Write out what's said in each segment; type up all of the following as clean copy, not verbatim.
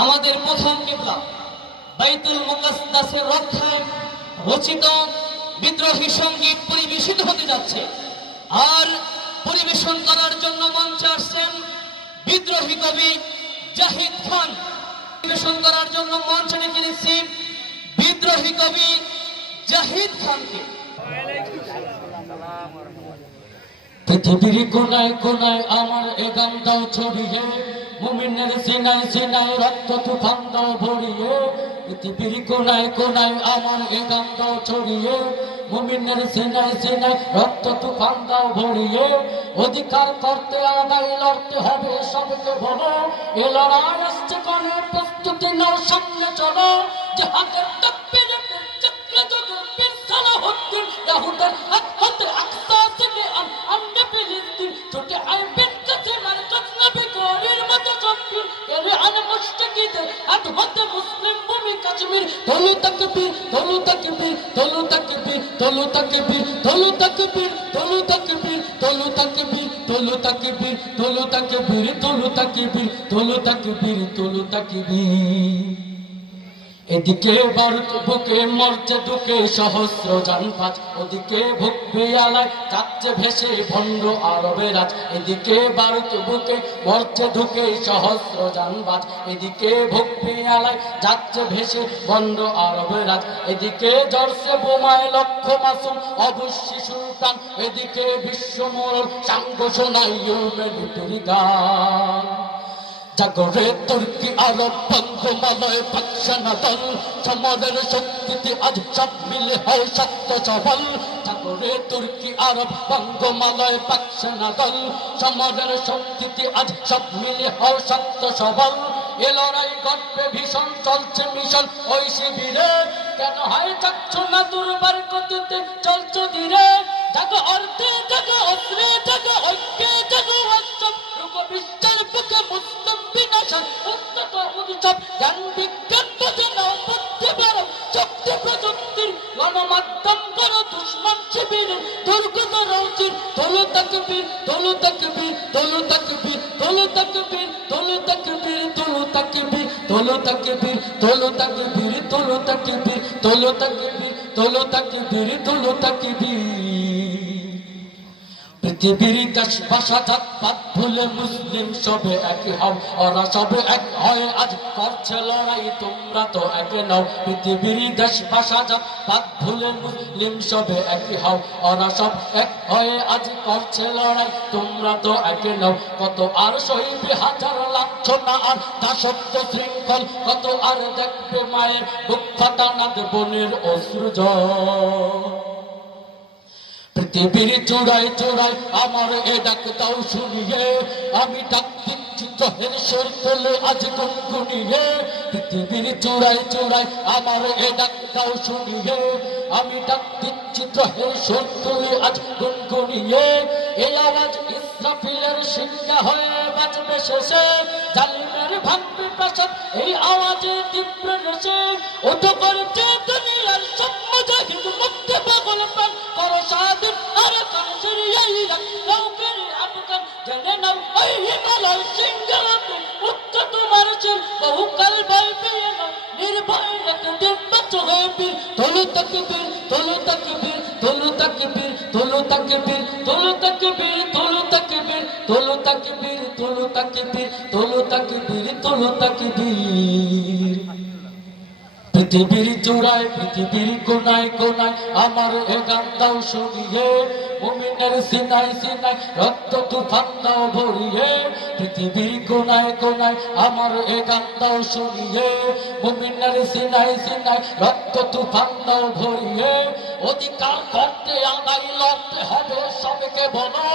আমাদের প্রথম কিবলা বাইতুল মুকাদ্দাসের রক্ষায় রচিত বিদ্রোহী সঙ্গীত পরিবেশিত হতে যাচ্ছে। আর পরিবেশন করার জন্য মঞ্চে আসছেন বিদ্রোহী কবি জাহিদ খান। পরিবেশন করার জন্য মঞ্চে ডেকে নিচ্ছি বিদ্রোহী কবি জাহিদ খানকে। পৃথিবীর কোনায় কোনায় আমার এ গান দাও ছড়িয়ে, মুমিনের সিনায় সিনায় রক্ত তুফান দাও ভরিয়ে। পৃথিবীর কোনায় কোনায় আমার এ গান দাও ছড়িয়ে, মুমিনের সিনায় সিনায় রক্ত তুফান দাও ভরিয়ে। অধিকার করতে আদায় লড়তে হবে সবকে বলো, এ লড়াই আসছে করে প্রস্তুতি নাও সামনে চলো। যে হাতের তকবীরে চক্র যুগের বীর সালাহউদ্দিন, ইয়াহুদের হাত হতে আকসা থেকে আমনে ফিলিস্তিন। ছোটে আইবেন কাছে মার কসনবী করির মতো জব্বির, এরে আন মুশতাকিদের হাত হতে মুসলিম ভূমি কাশ্মীর। দলু তাকবীর দলু তাকবীর দলু তাকবীর দলু তাকবীর দলু তাকবীর দলু তাকবীর দলু তাকবীর দলু তাকবীর দলু তাকবীর দলু তাকবীর দলু তাকবীর দলু তাকবীর। এদিকে ভারত বুকে মরছে দুঃখে সহস্র জানবাজ, ওদিকে ভুগবে আলায় যাচ্ছে ভেসে ভণ্ড আরবের রাজ। এদিকে ভারত বুকে মরছে দুঃখে সহস্র জানবাজ, এদিকে ভুগবে আলায় যাচ্ছে ভেসে ভণ্ড আরবের রাজ। এদিকে জর্সে বোমায় লক্ষ মাসুম অবুজ শিশুর প্রাণ, এদিকে বিশ্ব মরল সাঙ্গ শোনাই ইউম্যানিটির গান। জাগরে তুর্কি আরব বঙ্গমালয় পাকসানা দল, সমরের শক্তিতে আজ সব মিলে হয় সত্য সবল। জাগরে তুর্কি আরব বঙ্গমালয় পাকসানা দল, সমরের শক্তিতে আজ সব মিলে হয় সত্য সবল। এ লড়াই গর্বে ভীষণ চলছে মিশন ওই শিবিরে, কেন হয় যাচ্ছ না দুর্বার গতিতে চলছ ধীরে। জাগো অর্থে জাগো অস্ত্রে জাগো ঐক্যে জাগো অষ্টম, রূপ বিশ্বের বুকে মুসলিম বিনাশন উন্নত উৎসব। জ্ঞান বিজ্ঞান বুঝে নাও বুদ্ধি বাড়াও শক্তি প্রযুক্তির, গণমাধ্যম করো দুশ্মন শিবিরে দুর্গত রৌচির। দলু তাকবীর দলু তাকবীর দলু তাকবীর দলু তাকবীর দলু তাকবীর দলু তাকবীর দলু তাকবীর দলু তাকবীর দলু তাকবীর দলু তাকবীর দলু তাকবীর দলু তাকবীর। পৃথিবীর দেশ ভাষা জাত পাত ভুলে মুসলিম সবে একই হও, ওরা সবে এক হয়ে আজ করছে লড়াই তোমরা তো একে নাও। পৃথিবীর দেশ ভাষা জাত পাত ভুলে মুসলিম সবে একই হও, ওরা সব এক হয়ে আজ করছে লড়াই তোমরা তো একে নাও। কত আর সইবে হাজার লাঞ্ছনা আর দাসত্ব শৃঙ্খল, কত আর দেখবে মায়ের বুক ফাটা নাদ বোনের অশ্রু জল। পৃথিবীর চূড়ায় চূড়ায় আমার এ ডাক দাও শুনিয়ে, আমি ডাক দিচ্ছি জহের সুর তোলে আজ গুনগুনিয়ে। পৃথিবীর চূড়ায় চূড়ায় আমার এ ডাক দাও শুনিয়ে, আমি ডাক দিচ্ছি জহের সুর তোলে আজ গুনগুনিয়ে। এই আওয়াজ ইসরাফিলের সিংহা হয়ে বাজবে শেষে, জালিমের ভাঙবে প্রাসাদ এই আওয়াজে তীব্র রসে। ওঠো করছে দুনিয়ার সব মুজাহিদ মুক্তি পাগল প্রাণ, করো স্বাধীন আর কানসের এই রাত নৌকের আফগান। জেনে নাও ওই হিমালয় সিংহকে উচ্চ তোমার চেন, বহুকাল ভয় পেয়ে নাও নির্ভয় একদিন বাঁচো হয়ে বীর। দলু তাকবীর দলু তাকবীর দলু তাকবীর দলু তাকবীর দলু তাকবীর দলু তাকবীর দলু তাকবীর দলু তাকবীর দলু তাকবীর দলু তাকবীর। পৃথিবীর চূড়ায় পৃথিবীর কোনায় কোনায় আমার এ গান দাও শুনিয়ে, মুমিনের সিনায় সিনায় রক্ত তুফান দাও ভরিয়ে। পৃথিবীর কোনায় কোনায় আমার এ গান দাও শুনিয়ে, মুমিনের সিনায় সিনায় রক্ত তুফান দাও ভরিয়ে। অধিকার করতে আদায় লড়তে হবে সবকে বলো,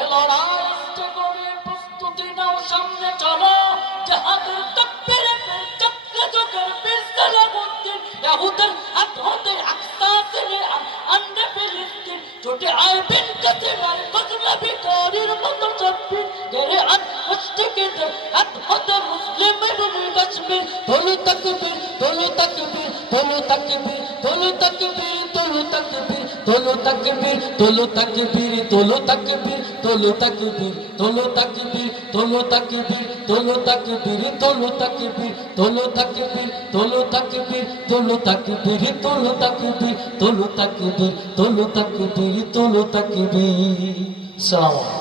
এ লড়াই আসছে করে প্রস্তুতি নাও সামনে চলো। যে হাতের তকবীরে চক্র যুগের বীর সালাহউদ্দিন, ইয়াহুদের হাত হতে আকসা থেকে আমনে ফিলিস্তিন। ছোটে আইবেন কাছে মার কসনবী করির মতো জব্বির, এরে আন মুশতাকিদের হাত হতে মুসলিম ভূমি কাশ্মীর। দলু তাকবীর দলু তাকবীর দলু তাকবীর দলু তাকবীর দলু তাকবীর তোলো তাকবীর তোলো তাকবীর তোলো তাকবীর তোলো তাকবীর তোলো তাকবীর তোলো তাকবীর তোলো তাকবীর তোলো তাকবীর তোলো তাকবীর তোলো তাকবীর তোলো তাকবীর তোলো তাকবীর তোলো তাকবীর তোলো তাকবীর তোলো তাকবীর। সালাম।